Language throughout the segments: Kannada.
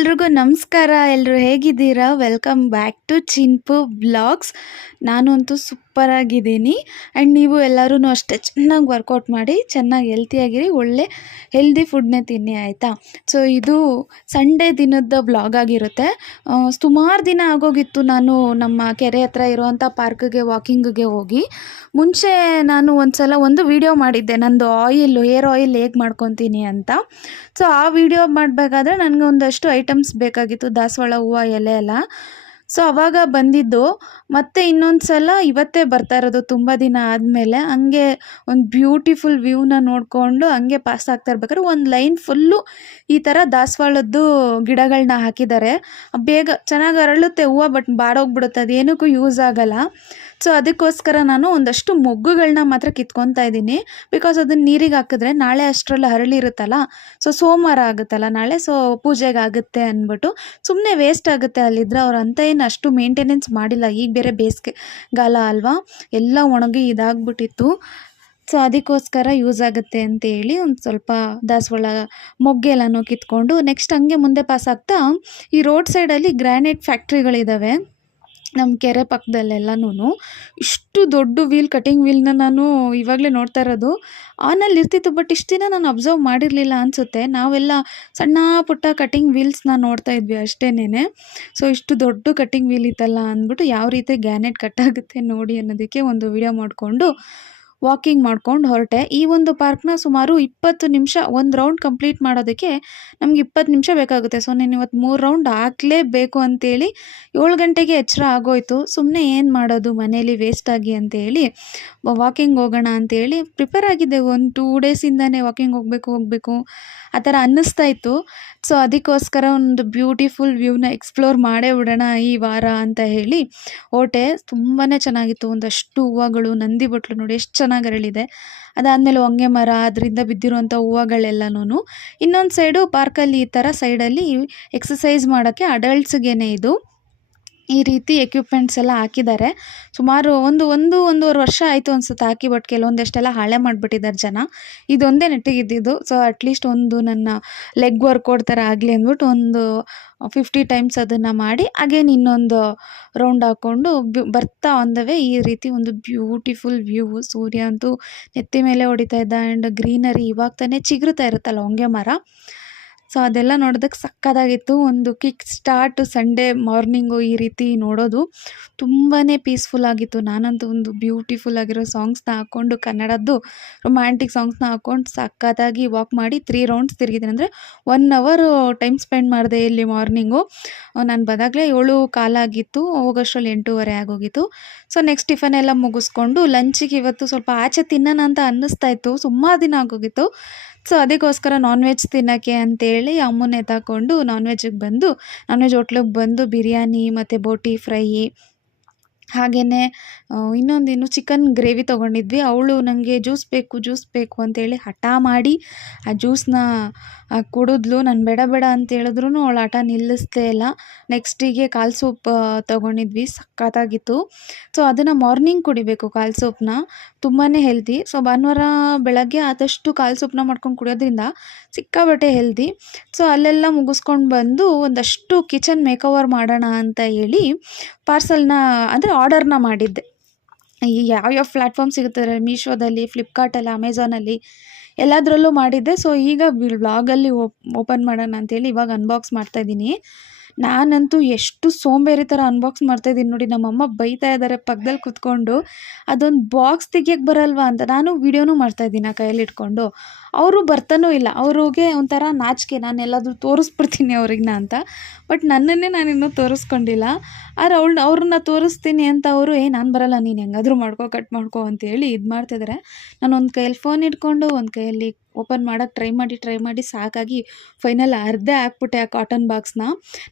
ಎಲ್ರಿಗೂ ನಮಸ್ಕಾರ. ಎಲ್ಲರೂ ಹೇಗಿದ್ದೀರಾ? Welcome back to Chinpu blogs. ನಾನು ಅಂತೂ ಸೂಪರ್ ಆಗಿದ್ದೀನಿ. ಆ್ಯಂಡ್ ನೀವು ಎಲ್ಲರೂ ಅಷ್ಟೇ ಚೆನ್ನಾಗಿ ವರ್ಕೌಟ್ ಮಾಡಿ, ಚೆನ್ನಾಗಿ ಹೆಲ್ತಿಯಾಗಿರಿ, ಒಳ್ಳೆ ಹೆಲ್ದಿ ಫುಡ್ನೇ ತಿನ್ನಿ, ಆಯಿತಾ? ಸೊ ಇದು ಸಂಡೇ ದಿನದ ಬ್ಲಾಗ್ ಆಗಿರುತ್ತೆ. ಸುಮಾರು ದಿನ ಆಗೋಗಿತ್ತು ನಾನು ನಮ್ಮ ಕೆರೆ ಹತ್ರ ಇರುವಂಥ ಪಾರ್ಕ್ಗೆ ವಾಕಿಂಗ್ಗೆ ಹೋಗಿ. ಮುಂಚೆ ನಾನು ಒಂದು ವಿಡಿಯೋ ಮಾಡಿದ್ದೆ, ನಂದು ಹೇರ್ ಆಯಿಲ್ ಹೇಗೆ ಮಾಡ್ಕೊತೀನಿ ಅಂತ. ಸೊ ಆ ವಿಡಿಯೋ ಮಾಡಬೇಕಾದ್ರೆ ನನಗೆ ಒಂದಷ್ಟು ಐಟಮ್ಸ್ ಬೇಕಾಗಿತ್ತು, ದಾಸವಾಳ ಹೂವು, ಎಲೆ ಎಲ್ಲ. ಸೊ ಅವಾಗ ಬಂದಿದ್ದು. ಮತ್ತು ಇನ್ನೊಂದು ಸಲ ಇವತ್ತೇ ಬರ್ತಾ ಇರೋದು, ತುಂಬ ದಿನ ಆದಮೇಲೆ. ಹಂಗೆ ಒಂದು ಬ್ಯೂಟಿಫುಲ್ ವ್ಯೂನ ನೋಡಿಕೊಂಡು ಹಂಗೆ ಪಾಸ್ ಆಗ್ತಾ ಇರ್ಬೇಕಾದ್ರೆ ಒಂದು ಲೈನ್ ಫುಲ್ಲು ಈ ಥರ ದಾಸವಾಳದ್ದು ಗಿಡಗಳನ್ನ ಹಾಕಿದ್ದಾರೆ. ಬೇಗ ಚೆನ್ನಾಗಿ ಅರಳುತ್ತೆ ಹೂವು, ಬಟ್ ಬಾಡೋಗ್ಬಿಡುತ್ತೆ, ಅದೇನಕ್ಕೂ ಯೂಸ್ ಆಗಲ್ಲ. ಸೊ ಅದಕ್ಕೋಸ್ಕರ ನಾನು ಒಂದಷ್ಟು ಮೊಗ್ಗುಗಳನ್ನ ಮಾತ್ರ ಕಿತ್ಕೊತಾ ಇದ್ದೀನಿ. ಬಿಕಾಸ್ ಅದನ್ನು ನೀರಿಗೆ ಹಾಕಿದ್ರೆ ನಾಳೆ ಅಷ್ಟರಲ್ಲಿ ಅರಳಿರುತ್ತಲ್ಲ, ಸೊ ಸೋಮವಾರ ಆಗುತ್ತಲ್ಲ ನಾಳೆ, ಸೊ ಪೂಜೆಗೆ ಆಗುತ್ತೆ ಅಂದ್ಬಿಟ್ಟು. ಸುಮ್ಮನೆ ವೇಸ್ಟ್ ಆಗುತ್ತೆ ಅಲ್ಲಿದ್ದರೆ. ಅವ್ರು ಅಂತ ಏನು ಅಷ್ಟು ಮೇಂಟೆನೆನ್ಸ್ ಮಾಡಿಲ್ಲ. ಈಗ ಬೇರೆ ಬೇಸಿಗೆಗಾಲ ಅಲ್ವಾ, ಎಲ್ಲ ಒಣಗಿ ಇದಾಗ್ಬಿಟ್ಟಿತ್ತು. ಸೊ ಅದಕ್ಕೋಸ್ಕರ ಯೂಸ್ ಆಗುತ್ತೆ ಅಂತೇಳಿ ಒಂದು ಸ್ವಲ್ಪ ದಾಸವಾಳ ಮೊಗ್ಗೆಲ್ಲನೂ ಕಿತ್ಕೊಂಡು ನೆಕ್ಸ್ಟ್ ಹಂಗೆ ಮುಂದೆ ಪಾಸ್ ಆಗ್ತಾ ಈ ರೋಡ್ ಸೈಡಲ್ಲಿ ಗ್ರ್ಯಾನೈಟ್ ಫ್ಯಾಕ್ಟ್ರಿಗಳಿದ್ದಾವೆ ನಮ್ಮ ಕೆರೆ ಪಕ್ಕದಲ್ಲೆಲ್ಲನೂ. ಇಷ್ಟು ದೊಡ್ಡ ಕಟಿಂಗ್ ವೀಲ್ನ ನಾನು ಇವಾಗಲೇ ನೋಡ್ತಾ ಇರೋದು. ಆನಲ್ಲಿ ಇರ್ತಿತ್ತು, ಬಟ್ ಇಷ್ಟು ದಿನ ನಾನು ಅಬ್ಸರ್ವ್ ಮಾಡಿರಲಿಲ್ಲ ಅನಿಸುತ್ತೆ. ನಾವೆಲ್ಲ ಸಣ್ಣ ಪುಟ್ಟ ಕಟಿಂಗ್ ವೀಲ್ಸ್ನ ನೋಡ್ತಾ ಇದ್ವಿ ಅಷ್ಟೇನೆ. ಸೊ ಇಷ್ಟು ದೊಡ್ಡ ಕಟಿಂಗ್ ವೀಲ್ ಇತ್ತಲ್ಲ ಅಂದ್ಬಿಟ್ಟು ಯಾವ ರೀತಿ ಗ್ಯಾನೆಟ್ ಕಟ್ಟಾಗುತ್ತೆ ನೋಡಿ ಅನ್ನೋದಕ್ಕೆ ಒಂದು ವಿಡಿಯೋ ಮಾಡಿಕೊಂಡು ವಾಕಿಂಗ್ ಮಾಡ್ಕೊಂಡು ಹೊರಟೆ. ಈ ಒಂದು ಪಾರ್ಕ್ನ ಸುಮಾರು 20 ನಿಮಿಷ ಒಂದು ರೌಂಡ್ ಕಂಪ್ಲೀಟ್ ಮಾಡೋದಕ್ಕೆ ನಮ್ಗೆ 20 ನಿಮಿಷ ಬೇಕಾಗುತ್ತೆ. ಸೊ ನಾನು ಇವತ್ತು 3 ರೌಂಡ್ ಹಾಕಲೇಬೇಕು ಅಂತೇಳಿ 7 ಗಂಟೆಗೆ ಎಚ್ಚರ ಆಗೋಯ್ತು. ಸುಮ್ಮನೆ ಏನು ಮಾಡೋದು ಮನೇಲಿ ವೇಸ್ಟಾಗಿ ಅಂತೇಳಿ ವಾಕಿಂಗ್ ಹೋಗೋಣ ಅಂತೇಳಿ ಪ್ರಿಪೇರ್ ಆಗಿದ್ದೆ. ಒಂದು 2 ಡೇಸಿಂದನೇ ವಾಕಿಂಗ್ ಹೋಗಬೇಕು ಆ ಥರ ಅನ್ನಿಸ್ತಾ ಇತ್ತು. ಸೊ ಅದಕ್ಕೋಸ್ಕರ ಒಂದು ಬ್ಯೂಟಿಫುಲ್ ವ್ಯೂನ ಎಕ್ಸ್ಪ್ಲೋರ್ ಮಾಡೇ ಬಿಡೋಣ ಈ ವಾರ ಅಂತ ಹೇಳಿ ಹೊರಟೆ. ತುಂಬಾ ಚೆನ್ನಾಗಿತ್ತು. ಒಂದಷ್ಟು ಹೂವುಗಳು, ನಂದಿ ಬಟ್ಲು ನೋಡಿ ಎಷ್ಟು ಚೆನ್ನಾಗಿ ಅರಳಿದೆ. ಅದಾದಮೇಲೆ ಹೊಂಗೆ ಮರ, ಅದರಿಂದ ಬಿದ್ದಿರುವಂಥ ಹೂವುಗಳೆಲ್ಲನೂ. ಇನ್ನೊಂದು ಸೈಡು ಪಾರ್ಕಲ್ಲಿ ಈ ಥರ ಸೈಡಲ್ಲಿ ಎಕ್ಸಸೈಸ್ ಮಾಡೋಕ್ಕೆ ಅಡಲ್ಟ್ಸ್ಗೇನೆ ಇದು ಈ ರೀತಿ ಎಕ್ವಿಪ್ಮೆಂಟ್ಸ್ ಎಲ್ಲ ಹಾಕಿದ್ದಾರೆ. ಸುಮಾರು ಒಂದೂವರೆ ವರ್ಷ ಆಯಿತು ಅನಿಸುತ್ತೆ ಹಾಕಿ, ಬಟ್ ಕೆಲವೊಂದಷ್ಟೆಲ್ಲ ಹಾಳೆ ಮಾಡಿಬಿಟ್ಟಿದ್ದಾರೆ ಜನ. ಇದೊಂದೇ ನೆಟ್ಟಿಗಿದ್ದಿದ್ದು. ಸೊ ಅಟ್ಲೀಸ್ಟ್ ಒಂದು ನನ್ನ ಲೆಗ್ ವರ್ಕೌಟ್ ಥರ ಆಗಲಿ ಅಂದ್ಬಿಟ್ಟು ಒಂದು 50 ಟೈಮ್ಸ್ ಅದನ್ನು ಮಾಡಿ ಅಗೇನ್ ಇನ್ನೊಂದು ರೌಂಡ್ ಹಾಕ್ಕೊಂಡು ಬರ್ತಾ ಒಂದವೇ ಈ ರೀತಿ ಒಂದು ಬ್ಯೂಟಿಫುಲ್ ವ್ಯೂ. ಸೂರ್ಯ ಅಂತೂ ನೆತ್ತಿ ಮೇಲೆ ಹೊಡಿತಾ ಇದ್ದ. ಆ್ಯಂಡ್ ಗ್ರೀನರಿ ಇವಾಗ ತಾನೇ ಚಿಗುರ್ತಾ ಇರುತ್ತಲ್ಲ ಹೊಂಗೆ ಮರ. ಸೊ ಅದೆಲ್ಲ ನೋಡೋದಕ್ಕೆ ಸಕ್ಕತ್ತಾಗಿತ್ತು. ಒಂದು ಕಿಕ್ ಸ್ಟಾರ್ಟ್ ಸಂಡೇ ಮಾರ್ನಿಂಗು ಈ ರೀತಿ ನೋಡೋದು ತುಂಬಾ ಪೀಸ್ಫುಲ್ ಆಗಿತ್ತು. ನಾನಂತೂ ಒಂದು ಬ್ಯೂಟಿಫುಲ್ ಆಗಿರೋ ಸಾಂಗ್ಸ್ನ ಹಾಕ್ಕೊಂಡು, ಕನ್ನಡದ್ದು ರೊಮ್ಯಾಂಟಿಕ್ ಸಾಂಗ್ಸ್ನ ಹಾಕ್ಕೊಂಡು ಸಕ್ಕತ್ತಾಗಿ ವಾಕ್ ಮಾಡಿ 3 ರೌಂಡ್ಸ್ ತಿರುಗಿದ್ದೀನಿ. ಅಂದರೆ 1 ಅವರ್ ಟೈಮ್ ಸ್ಪೆಂಡ್ ಮಾಡಿದೆ ಇಲ್ಲಿ ಮಾರ್ನಿಂಗು. ನಾನು ಬಂದಾಗಲೇ 7:15 ಆಗಿತ್ತು, ಹೋಗೋಷ್ಟರಲ್ಲಿ 8:30 ಆಗೋಗಿತ್ತು. ಸೊ ನೆಕ್ಸ್ಟ್ ಟಿಫನ್ ಎಲ್ಲ ಮುಗಿಸ್ಕೊಂಡು ಲಂಚಿಗೆ ಇವತ್ತು ಸ್ವಲ್ಪ ಆಚೆ ತಿನ್ನೋಣ ಅಂತ ಅನ್ನಿಸ್ತಾ ಇತ್ತು, ಸುಮಾರು ದಿನ ಆಗೋಗಿತ್ತು. ಸೊ ಅದಕ್ಕೋಸ್ಕರ ನಾನ್ ವೆಜ್ ತಿನ್ನೋಕ್ಕೆ ಅಂತೇಳಿ ಅಮ್ಮನ ಎತ್ತಾಕೊಂಡು ನಾನ್ ವೆಜ್ ಹೋಟ್ಲಿಗೆ ಬಂದು ಬಿರಿಯಾನಿ ಮತ್ತು ಬೋಟಿ ಫ್ರೈ, ಹಾಗೆಯೇ ಇನ್ನೊಂದೇನು ಚಿಕನ್ ಗ್ರೇವಿ ತೊಗೊಂಡಿದ್ವಿ. ಅವಳು ನನಗೆ ಜ್ಯೂಸ್ ಬೇಕು ಅಂತೇಳಿ ಹಠ ಮಾಡಿ ಆ ಜ್ಯೂಸನ್ನ ಕುಡಿದ್ಲು. ನಾನು ಬೇಡ ಅಂತ ಹೇಳಿದ್ರು ಅವಳು ಹಠ ನಿಲ್ಲಿಸ್ತೇ ಇಲ್ಲ. ನೆಕ್ಸ್ಟಿಗೆ ಕಾಲು ಸೂಪ್ ತೊಗೊಂಡಿದ್ವಿ, ಸಕ್ಕತ್ತಾಗಿತ್ತು. ಸೊ ಅದನ್ನು ಮಾರ್ನಿಂಗ್ ಕುಡಿಬೇಕು ಕಾಲು ಸೂಪನ್ನ, ತುಂಬಾ ಹೆಲ್ದಿ. ಸೊ ಭಾನುವಾರ ಬೆಳಗ್ಗೆ ಆದಷ್ಟು ಕಾಲು ಸೂಪನ್ನ ಮಾಡ್ಕೊಂಡು ಕುಡಿಯೋದ್ರಿಂದ ಸಿಕ್ಕಾಬಟ್ಟೆ ಹೆಲ್ದಿ. ಸೊ ಅಲ್ಲೆಲ್ಲ ಮುಗಿಸ್ಕೊಂಡು ಬಂದು ಒಂದಷ್ಟು ಕಿಚನ್ ಮೇಕಓವರ್ ಮಾಡೋಣ ಅಂತ ಹೇಳಿ ಪಾರ್ಸಲ್ನ ಅಂದರೆ ಆರ್ಡರ್ನ ಮಾಡಿದ್ದೆ. ಈ ಯಾವ್ಯಾವ ಪ್ಲ್ಯಾಟ್ಫಾರ್ಮ್ ಸಿಗುತ್ತದೆ, ಮೀಶೋದಲ್ಲಿ, ಫ್ಲಿಪ್ಕಾರ್ಟಲ್ಲಿ, ಅಮೆಝಾನಲ್ಲಿ ಎಲ್ಲದರಲ್ಲೂ ಮಾಡಿದ್ದೆ. ಸೊ ಈಗ ವ್ಲಾಗಲ್ಲಿ ಓಪನ್ ಮಾಡೋಣ ಅಂತೇಳಿ ಇವಾಗ ಅನ್ಬಾಕ್ಸ್ ಮಾಡ್ತಾಯಿದ್ದೀನಿ. ನಾನಂತೂ ಎಷ್ಟು ಸೋಂಬೇರಿ ಥರ ಅನ್ಬಾಕ್ಸ್ ಮಾಡ್ತಾಯಿದ್ದೀನಿ ನೋಡಿ. ನಮ್ಮಮ್ಮ ಬೈತಾ ಇದ್ದಾರೆ ಪಕ್ಕದಲ್ಲಿ ಕೂತ್ಕೊಂಡು, ಅದೊಂದು ಬಾಕ್ಸ್ ತೆಗಿಯೋಕ್ಕೆ ಬರಲ್ವಾ ಅಂತ. ನಾನು ವೀಡಿಯೋನೂ ಮಾಡ್ತಾಯಿದ್ದೀನಿ ಆ ಕೈಯಲ್ಲಿ ಇಟ್ಕೊಂಡು. ಅವರು ಬರ್ತಾನೂ ಇಲ್ಲ, ಅವ್ರಿಗೆ ಒಂಥರ ನಾಚಿಕೆ, ನಾನು ಎಲ್ಲಾದರೂ ತೋರಿಸ್ಬಿಡ್ತೀನಿ ಅವ್ರಿಗೆ ಅಂತ. ಬಟ್ ನನ್ನನ್ನೇ ನಾನಿನ್ನೂ ತೋರಿಸ್ಕೊಂಡಿಲ್ಲ. ಆದ್ರೆ ಅವ್ರನ್ನ ತೋರಿಸ್ತೀನಿ ಅಂತ ಅವರು ನಾನು ಬರಲ್ಲ, ನೀನು ಹೆಂಗಾದರೂ ಕಟ್ ಮಾಡ್ಕೊ ಅಂತೇಳಿ ಇದು ಮಾಡ್ತಿದ್ದಾರೆ. ನಾನು ಒಂದು ಕೈಯಲ್ಲಿ ಫೋನ್ ಇಟ್ಕೊಂಡು ಒಂದು ಕೈಯಲ್ಲಿ ಓಪನ್ ಮಾಡೋಕ್ಕೆ ಟ್ರೈ ಮಾಡಿ ಸಾಕಾಗಿ ಫೈನಲ್ ಅರ್ಧೇ ಹಾಕ್ಬಿಟ್ಟೆ ಆ ಕಾಟನ್ ಬಾಕ್ಸ್ನ.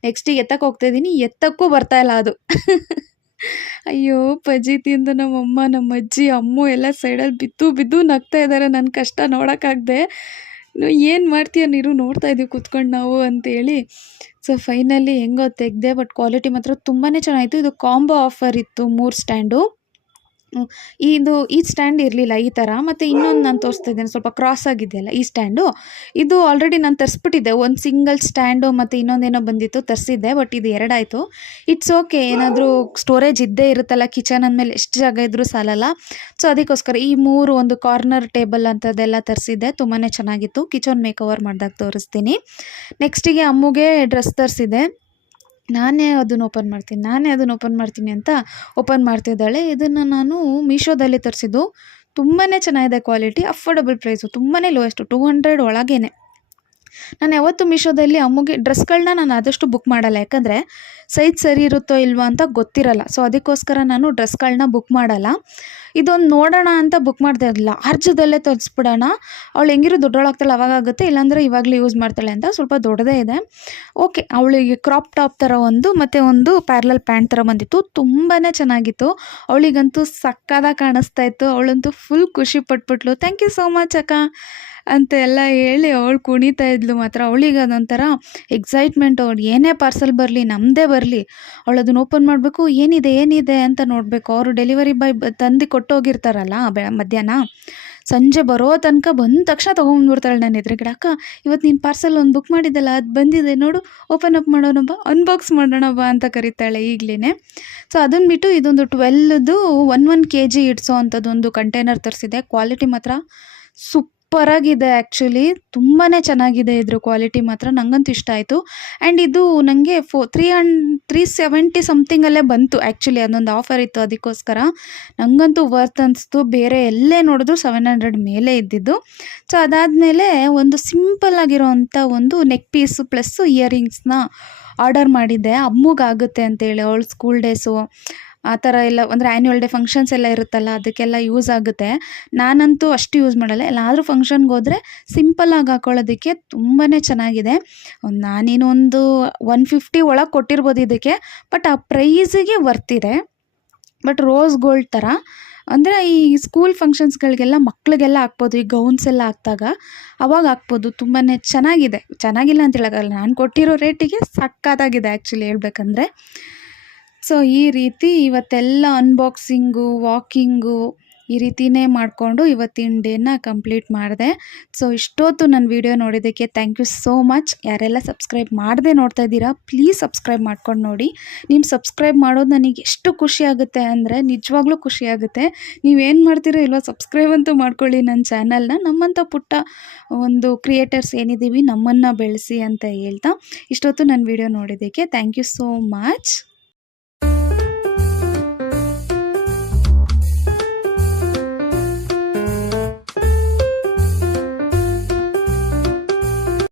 ನೆಕ್ಸ್ಟಿಗೆ ಎತ್ತಕ್ಕೆ ಹೋಗ್ತಾಯಿದ್ದೀನಿ, ಎತ್ತಕ್ಕೂ ಬರ್ತಾಯಿಲ್ಲ ಅದು. ಅಯ್ಯೋ ಪಜೀತಿ ಅಂತ ನಮ್ಮಮ್ಮ, ನಮ್ಮ ಅಜ್ಜಿ, ಅಮ್ಮು ಎಲ್ಲ ಸೈಡಲ್ಲಿ ಬಿದ್ದು ನಗ್ತಾ ಇದ್ದಾರೆ ನನ್ನ ಕಷ್ಟ ನೋಡೋಕ್ಕಾಗದೆ. ಏನು ಮಾಡ್ತೀಯ ನೀರು, ನೋಡ್ತಾ ಇದ್ದೀವಿ ಕೂತ್ಕೊಂಡು ನಾವು ಅಂತೇಳಿ. ಸೊ ಫೈನಲಿ ಹೆಂಗೋ ತೆಗೆದೆ. ಬಟ್ ಕ್ವಾಲಿಟಿ ಮಾತ್ರ ತುಂಬಾ ಚೆನ್ನಾಗಿತ್ತು. ಇದು ಕಾಂಬೋ ಆಫರ್ ಇತ್ತು, 3 ಸ್ಟ್ಯಾಂಡು. ಈ ಸ್ಟ್ಯಾಂಡ್ ಇರಲಿಲ್ಲ ಈ ಥರ. ಮತ್ತು ಇನ್ನೊಂದು ನಾನು ತೋರಿಸ್ತಾ ಇದ್ದೇನೆ, ಸ್ವಲ್ಪ ಕ್ರಾಸ್ ಆಗಿದೆಯಲ್ಲ ಈ ಸ್ಟ್ಯಾಂಡು, ಇದು ಆಲ್ರೆಡಿ ನಾನು ತರಿಸ್ಬಿಟ್ಟಿದ್ದೆ. ಒಂದು ಸಿಂಗಲ್ ಸ್ಟ್ಯಾಂಡು ಮತ್ತು ಇನ್ನೊಂದೇನೋ ಬಂದಿತ್ತು, ತರಿಸಿದ್ದೆ. ಬಟ್ ಇದು ಎರಡಾಯಿತು. ಇಟ್ಸ್ ಓಕೆ, ಏನಾದರೂ ಸ್ಟೋರೇಜ್ ಇದ್ದೇ ಇರುತ್ತಲ್ಲ, ಕಿಚನ್ ಅಂದಮೇಲೆ ಎಷ್ಟು ಜಾಗ ಇದ್ದರೂ ಸಾಲಲ್ಲ. ಸೊ ಅದಕ್ಕೋಸ್ಕರ ಈ 3 ಒಂದು ಕಾರ್ನರ್ ಟೇಬಲ್ ಅಂಥದ್ದೆಲ್ಲ ತರಿಸಿದ್ದೆ. ತುಂಬಾ ಚೆನ್ನಾಗಿತ್ತು. ಕಿಚನ್ ಮೇಕ್ ಓವರ್ ಮಾಡಿದಾಗ ತೋರಿಸ್ತೀನಿ. ನೆಕ್ಸ್ಟಿಗೆ ಅಮ್ಮುಗೆ ಡ್ರೆಸ್ ತರಿಸಿದೆ. ನಾನೇ ಅದನ್ನು ಓಪನ್ ಮಾಡ್ತೀನಿ ಅಂತ ಓಪನ್ ಮಾಡ್ತಿದ್ದಾಳೆ. ಇದನ್ನು ನಾನು ಮೀಶೋದಲ್ಲಿ ತರಿಸಿದ್ದು. ತುಂಬಾ ಚೆನ್ನಾಗಿದೆ ಕ್ವಾಲಿಟಿ, ಅಫೋರ್ಡಬಲ್ ಪ್ರೈಸು, ತುಂಬಾ ಲೋಯೆಸ್ಟು, 200 ಒಳಗೇನೆ. ನಾನು ಯಾವತ್ತೂ ಮೀಶೋದಲ್ಲಿ ಅಮ್ಮಗೆ ಡ್ರೆಸ್ಗಳನ್ನ ನಾನು ಆದಷ್ಟು ಬುಕ್ ಮಾಡಲ್ಲ, ಯಾಕಂದರೆ ಸೈಜ್ ಸರಿ ಇರುತ್ತೋ ಇಲ್ವೋ ಅಂತ ಗೊತ್ತಿರಲ್ಲ. ಸೊ ಅದಕ್ಕೋಸ್ಕರ ನಾನು ಡ್ರೆಸ್ಗಳನ್ನ ಬುಕ್ ಮಾಡಲ್ಲ. ಇದೊಂದು ನೋಡೋಣ ಅಂತ ಬುಕ್ ಮಾಡಿದೆ, ಲಾರ್ಜದಲ್ಲೇ ತರಿಸ್ಬಿಡೋಣ, ಅವಳು ಹೆಂಗಿರೋ ದೊಡ್ಡವಳಾಗ್ತಾಳೆ ಅವಾಗುತ್ತೆ, ಇಲ್ಲಾಂದರೆ ಇವಾಗಲೇ ಯೂಸ್ ಮಾಡ್ತಾಳೆ ಅಂತ. ಸ್ವಲ್ಪ ದೊಡ್ಡದೇ ಇದೆ. ಓಕೆ, ಅವಳಿಗೆ ಕ್ರಾಪ್ ಟಾಪ್ ಥರ ಮತ್ತು ಒಂದು ಪ್ಯಾರಲಲ್ ಪ್ಯಾಂಟ್ ಥರ ಬಂದಿತ್ತು. ತುಂಬಾ ಚೆನ್ನಾಗಿತ್ತು. ಅವಳಿಗಂತೂ ಸಕ್ಕದಾಗಿ ಕಾಣಿಸ್ತಾ ಇತ್ತು. ಅವಳಂತೂ ಫುಲ್ ಖುಷಿ ಪಟ್ಬಿಟ್ಲು. ಥ್ಯಾಂಕ್ ಯು ಸೋ ಮಚ್ ಅಕ್ಕ ಅಂತ ಎಲ್ಲ ಹೇಳಿ ಅವಳು ಕುಣಿತಾ ಇದ್ಲು. ಮಾತ್ರ ಅವಳಿಗೆ ಅದೊಂಥರ ಎಕ್ಸೈಟ್ಮೆಂಟ್. ಅವ್ಳು ಏನೇ ಪಾರ್ಸಲ್ ಬರಲಿ, ನಮ್ಮದೇ ಬರಲಿ, ಅವಳು ಅದನ್ನು ಓಪನ್ ಮಾಡಬೇಕು, ಏನಿದೆ ಅಂತ ನೋಡಬೇಕು. ಅವರು ಡೆಲಿವರಿ ಬಾಯ್ ತಂದು ಕೊಟ್ಟೋಗಿರ್ತಾರಲ್ಲ ಮಧ್ಯಾಹ್ನ, ಸಂಜೆ ಬರೋ ತನಕ ಬಂದ ತಕ್ಷಣ ತೊಗೊಂಡ್ಬಿಡ್ತಾಳೆ ನನ್ನ ಎದುರುಗಡೆ. ಅಕ್ಕ, ಇವತ್ತು ನೀನು ಪಾರ್ಸಲ್ ಒಂದು ಬುಕ್ ಮಾಡಿದ್ದಲ್ಲ, ಅದು ಬಂದಿದೆ ನೋಡು, ಓಪನ್ ಅಪ್ ಮಾಡೋಣ ಬಾ, ಅನ್ಬಾಕ್ಸ್ ಮಾಡೋಣ ಬಾ ಅಂತ ಕರೀತಾಳೆ ಈಗಲೇ. ಸೊ ಅದನ್ನು ಬಿಟ್ಟು ಇದೊಂದು 12ದು 1 kg ಇಡ್ಸೋ ಅಂಥದ್ದೊಂದು ಕಂಟೈನರ್ ತರಿಸಿದೆ. ಕ್ವಾಲಿಟಿ ಮಾತ್ರ ಸೂಪರಾಗಿದೆ. ಆ್ಯಕ್ಚುಲಿ ತುಂಬಾ ಚೆನ್ನಾಗಿದೆ ಇದ್ರ ಕ್ವಾಲಿಟಿ ಮಾತ್ರ, ನನಗಂತೂ ಇಷ್ಟ ಆಯಿತು. ಆ್ಯಂಡ್ ಇದು ನನಗೆ 370 ಸಮಥಿಂಗಲ್ಲೇ ಬಂತು. ಆ್ಯಕ್ಚುಲಿ ಅದೊಂದು ಆಫರ್ ಇತ್ತು, ಅದಕ್ಕೋಸ್ಕರ ನನಗಂತೂ ವರ್ತ್ ಅನಿಸ್ತು. ಬೇರೆ ಎಲ್ಲೇ ನೋಡಿದ್ರು 700 ಮೇಲೆ ಇದ್ದಿದ್ದು. ಸೊ ಅದಾದಮೇಲೆ ಒಂದು ಸಿಂಪಲ್ ಆಗಿರೋವಂಥ ಒಂದು ನೆಕ್ ಪೀಸು ಪ್ಲಸ್ ಇಯರಿಂಗ್ಸ್ನ ಆರ್ಡರ್ ಮಾಡಿದ್ದೆ. ಅಮ್ಮಗಾಗುತ್ತೆ ಅಂತೇಳಿ, ಅವಳು ಸ್ಕೂಲ್ ಡೇಸು ಆ ಥರ ಎಲ್ಲ, ಅಂದರೆ ಆ್ಯನ್ಯುವಲ್ ಡೇ ಫಂಕ್ಷನ್ಸ್ ಎಲ್ಲ ಇರುತ್ತಲ್ಲ, ಅದಕ್ಕೆಲ್ಲ ಯೂಸ್ ಆಗುತ್ತೆ. ನಾನಂತೂ ಅಷ್ಟು ಯೂಸ್ ಮಾಡಲ್ಲ. ಎಲ್ಲಾದರೂ ಫಂಕ್ಷನ್ಗೆ ಹೋದರೆ ಸಿಂಪಲ್ಲಾಗಿ ಹಾಕೊಳ್ಳೋದಕ್ಕೆ ತುಂಬಾ ಚೆನ್ನಾಗಿದೆ. ನಾನೇನೊಂದು 150 ಒಳಗೆ ಕೊಟ್ಟಿರ್ಬೋದು ಇದಕ್ಕೆ, ಬಟ್ ಆ ಪ್ರೈಸಿಗೆ ವರ್ತಿದೆ. ಬಟ್ ರೋಸ್ ಗೋಲ್ಡ್ ಥರ, ಅಂದರೆ ಈ ಸ್ಕೂಲ್ ಫಂಕ್ಷನ್ಸ್ಗಳಿಗೆಲ್ಲ ಮಕ್ಕಳಿಗೆಲ್ಲ ಹಾಕ್ಬೋದು. ಈ ಗೌನ್ಸ್ ಎಲ್ಲ ಹಾಕಿದಾಗ ಅವಾಗ ಹಾಕ್ಬೋದು. ತುಂಬಾ ಚೆನ್ನಾಗಿಲ್ಲ ಅಂತ ಹೇಳೋಕ್ಕಲ್ಲ, ನಾನು ಕೊಟ್ಟಿರೋ ರೇಟಿಗೆ ಸಕ್ಕತ್ತಾಗಿದೆ ಆ್ಯಕ್ಚುಲಿ ಹೇಳ್ಬೇಕಂದ್ರೆ. ಸೊ ಈ ರೀತಿ ಇವತ್ತೆಲ್ಲ ಅನ್ಬಾಕ್ಸಿಂಗು, ವಾಕಿಂಗು ಈ ರೀತಿಯೇ ಮಾಡಿಕೊಂಡು ಇವತ್ತಿನ ಡೇನ ಕಂಪ್ಲೀಟ್ ಮಾಡಿದೆ. ಸೊ ಇಷ್ಟೊತ್ತು ನನ್ನ ವೀಡಿಯೋ ನೋಡಿದ್ದಕ್ಕೆ ಥ್ಯಾಂಕ್ ಯು ಸೋ ಮಚ್. ಯಾರೆಲ್ಲ ಸಬ್ಸ್ಕ್ರೈಬ್ ಮಾಡದೆ ನೋಡ್ತಾ ಇದ್ದೀರಾ, ಪ್ಲೀಸ್ ಸಬ್ಸ್ಕ್ರೈಬ್ ಮಾಡ್ಕೊಂಡು ನೋಡಿ. ನೀವು ಸಬ್ಸ್ಕ್ರೈಬ್ ಮಾಡೋದು ನನಗೆ ಎಷ್ಟು ಖುಷಿ ಆಗುತ್ತೆ ಅಂದರೆ, ನಿಜವಾಗ್ಲೂ ಖುಷಿ ಆಗುತ್ತೆ. ನೀವೇನು ಮಾಡ್ತೀರೋ ಇಲ್ವೋ, ಸಬ್ಸ್ಕ್ರೈಬ್ ಅಂತೂ ಮಾಡ್ಕೊಳ್ಳಿ ನನ್ನ ಚಾನಲ್ನ. ನಮ್ಮಂಥ ಪುಟ್ಟ ಒಂದು ಕ್ರಿಯೇಟರ್ಸ್ ಏನಿದ್ದೀವಿ, ನಮ್ಮನ್ನು ಬೆಳೆಸಿ ಅಂತ ಹೇಳ್ತಾ, ಇಷ್ಟೊತ್ತು ನನ್ನ ವೀಡಿಯೋ ನೋಡಿದ್ದಕ್ಕೆ ಥ್ಯಾಂಕ್ ಯು ಸೋ ಮಚ್.